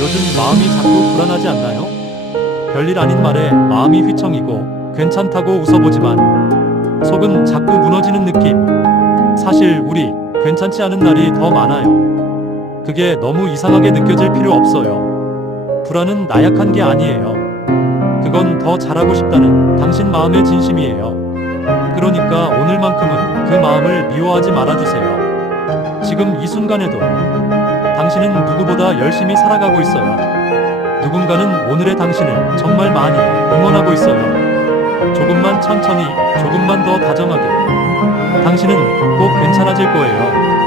요즘 마음이 자꾸 불안하지 않나요? 별일 아닌 말에 마음이 휘청이고 괜찮다고 웃어보지만 속은 자꾸 무너지는 느낌. 사실 우리 괜찮지 않은 날이 더 많아요. 그게 너무 이상하게 느껴질 필요 없어요. 불안은 나약한 게 아니에요. 그건 더 잘하고 싶다는 당신 마음의 진심이에요. 그러니까 오늘만큼은 그 마음을 미워하지 말아주세요. 지금 이 순간에도 당신은 누구보다 열심히 살아가고 있어요. 누군가는 오늘의 당신을 정말 많이 응원하고 있어요. 조금만 천천히, 조금만 더 다정하게. 당신은 꼭 괜찮아질 거예요.